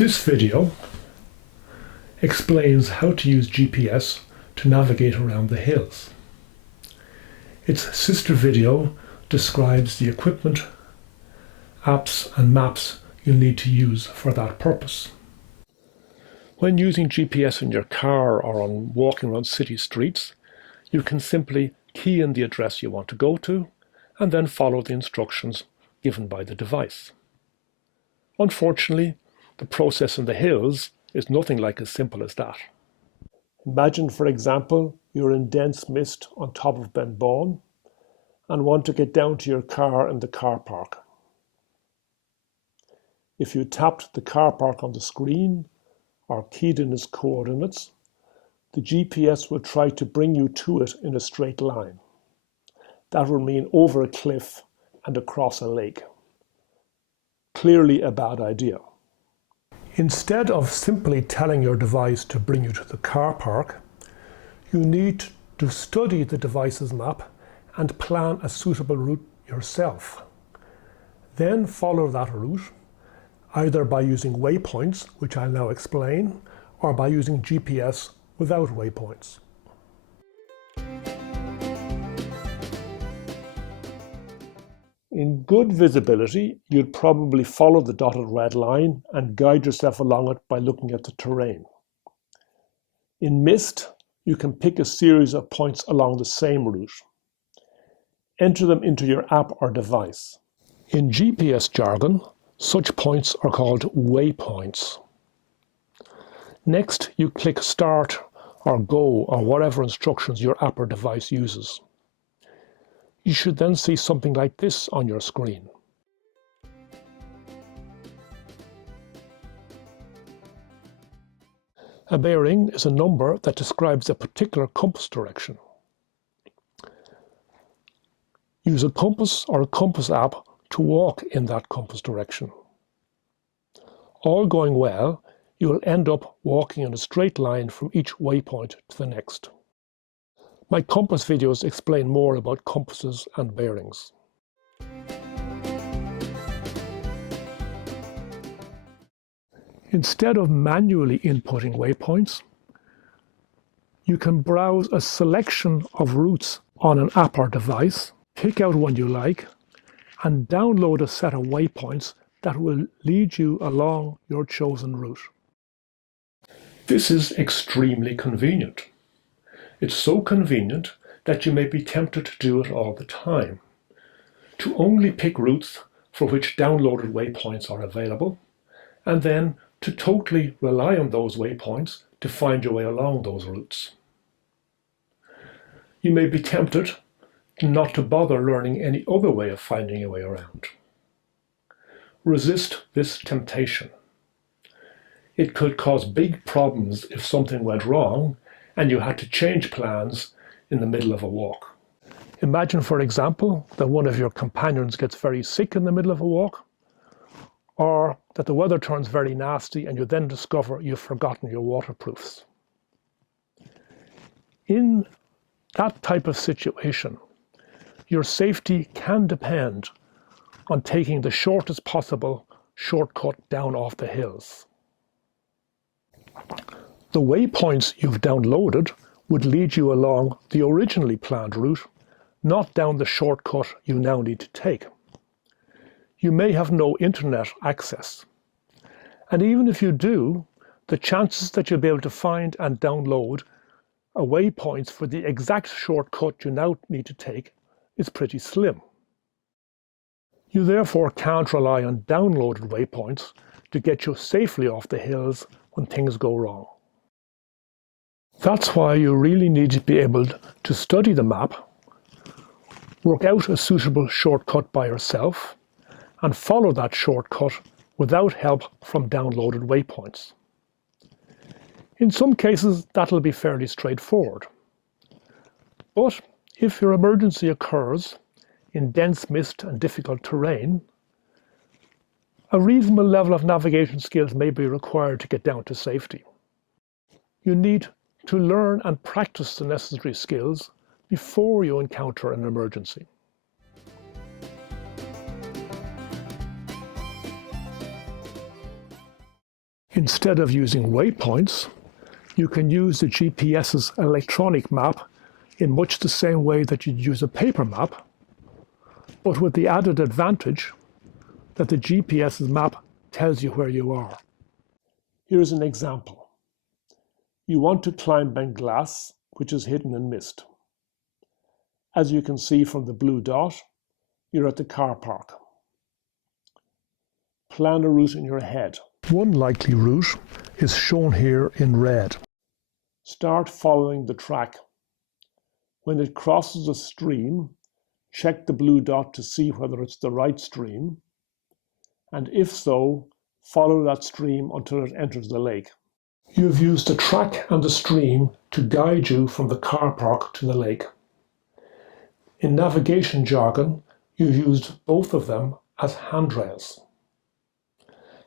This video explains how to use GPS to navigate around the hills. Its sister video describes the equipment, apps and maps you'll need to use for that purpose. When using GPS in your car or on walking around city streets, you can simply key in the address you want to go to and then follow the instructions given by the device. Unfortunately, the process in the hills is nothing like as simple as that. Imagine, for example, you're in dense mist on top of Ben Bawn and want to get down to your car in the car park. If you tapped the car park on the screen or keyed in its coordinates, the GPS will try to bring you to it in a straight line. That will mean over a cliff and across a lake. Clearly a bad idea. Instead of simply telling your device to bring you to the car park, you need to study the device's map and plan a suitable route yourself. Then follow that route, either by using waypoints, which I'll now explain, or by using GPS without waypoints. In good visibility, you'd probably follow the dotted red line and guide yourself along it by looking at the terrain. In mist, you can pick a series of points along the same route. Enter them into your app or device. In GPS jargon, such points are called waypoints. Next, you click Start or Go or whatever instructions your app or device uses. You should then see something like this on your screen. A bearing is a number that describes a particular compass direction. Use a compass or a compass app to walk in that compass direction. All going well, you will end up walking in a straight line from each waypoint to the next. My compass videos explain more about compasses and bearings. Instead of manually inputting waypoints, you can browse a selection of routes on an app or device, pick out one you like, and download a set of waypoints that will lead you along your chosen route. This is extremely convenient. It's so convenient that you may be tempted to do it all the time, to only pick routes for which downloaded waypoints are available, and then to totally rely on those waypoints to find your way along those routes. You may be tempted not to bother learning any other way of finding your way around. Resist this temptation. It could cause big problems if something went wrong and you had to change plans in the middle of a walk. Imagine, for example, that one of your companions gets very sick in the middle of a walk, or that the weather turns very nasty and you then discover you've forgotten your waterproofs. In that type of situation, your safety can depend on taking the shortest possible shortcut down off the hills. The waypoints you've downloaded would lead you along the originally planned route, not down the shortcut you now need to take. You may have no internet access, and even if you do, the chances that you'll be able to find and download a waypoints for the exact shortcut you now need to take is pretty slim. You therefore can't rely on downloaded waypoints to get you safely off the hills when things go wrong. That's why you really need to be able to study the map, work out a suitable shortcut by yourself, and follow that shortcut without help from downloaded waypoints. In some cases, that'll be fairly straightforward. But if your emergency occurs in dense mist and difficult terrain, a reasonable level of navigation skills may be required to get down to safety. You need to learn and practice the necessary skills before you encounter an emergency. Instead of using waypoints, you can use the GPS's electronic map in much the same way that you'd use a paper map, but with the added advantage that the GPS's map tells you where you are. Here's an example. You want to climb Ben Glass, which is hidden in mist. As you can see from the blue dot, you're at the car park. Plan a route in your head. One likely route is shown here in red. Start following the track. When it crosses a stream, check the blue dot to see whether it's the right stream, and if so, follow that stream until it enters the lake. You've used the track and the stream to guide you from the car park to the lake. In navigation jargon, you've used both of them as handrails.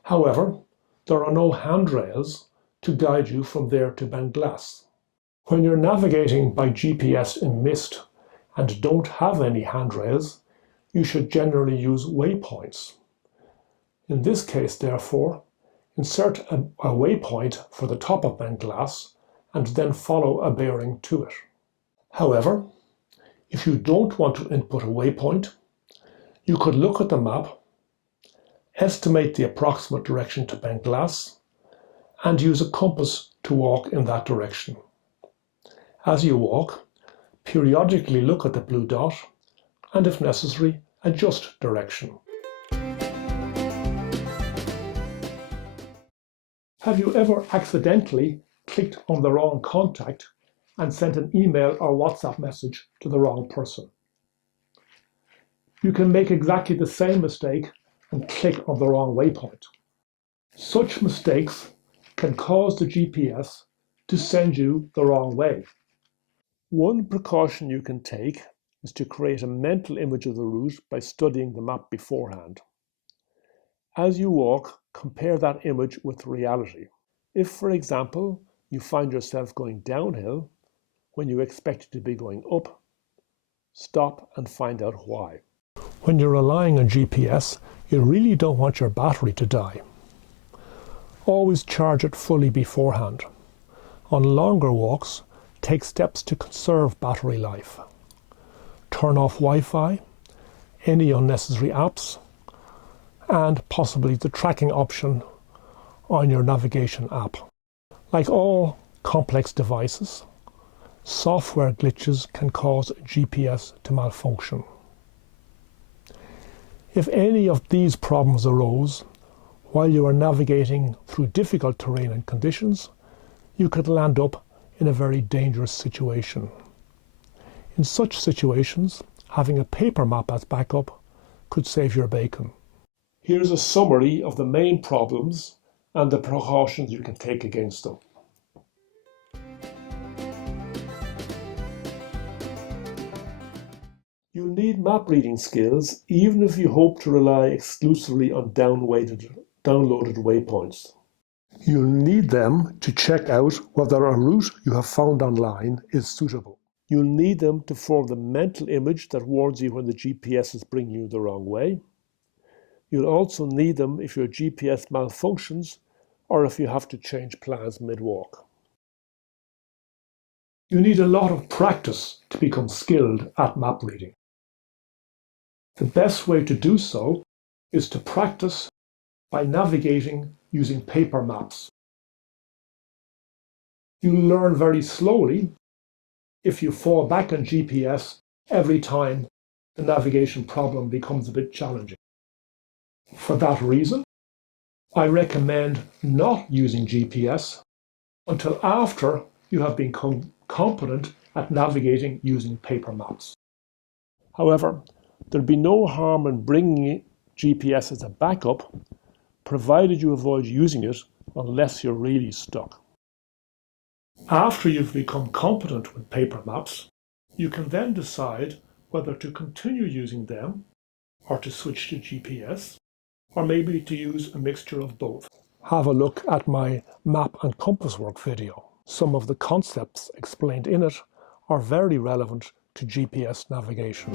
However, there are no handrails to guide you from there to Ben Glass. When you're navigating by GPS in mist and don't have any handrails, you should generally use waypoints. In this case, therefore, insert a waypoint for the top of Ben Glass and then follow a bearing to it. However, if you don't want to input a waypoint, you could look at the map, estimate the approximate direction to Ben Glass, and use a compass to walk in that direction. As you walk, periodically look at the blue dot and, if necessary, adjust direction. Have you ever accidentally clicked on the wrong contact and sent an email or WhatsApp message to the wrong person? You can make exactly the same mistake and click on the wrong waypoint. Such mistakes can cause the GPS to send you the wrong way. One precaution you can take is to create a mental image of the route by studying the map beforehand. As you walk, compare that image with reality. If, for example, you find yourself going downhill when you expect to be going up, stop and find out why. When you're relying on GPS, you really don't want your battery to die. Always charge it fully beforehand. On longer walks, take steps to conserve battery life. Turn off Wi-Fi, any unnecessary apps, and possibly the tracking option on your navigation app. Like all complex devices, software glitches can cause GPS to malfunction. If any of these problems arose while you are navigating through difficult terrain and conditions, you could land up in a very dangerous situation. In such situations, having a paper map as backup could save your bacon. Here's a summary of the main problems and the precautions you can take against them. You'll need map reading skills even if you hope to rely exclusively on downloaded waypoints. You'll need them to check out whether a route you have found online is suitable. You'll need them to form the mental image that warns you when the GPS is bringing you the wrong way. You'll also need them if your GPS malfunctions or if you have to change plans mid-walk. You need a lot of practice to become skilled at map reading. The best way to do so is to practice by navigating using paper maps. You'll learn very slowly if you fall back on GPS every time the navigation problem becomes a bit challenging. For that reason, I recommend not using GPS until after you have become competent at navigating using paper maps. However, there'd be no harm in bringing GPS as a backup, provided you avoid using it unless you're really stuck. After you've become competent with paper maps, you can then decide whether to continue using them or to switch to GPS, or maybe to use a mixture of both. Have a look at my map and compass work video. Some of the concepts explained in it are very relevant to GPS navigation.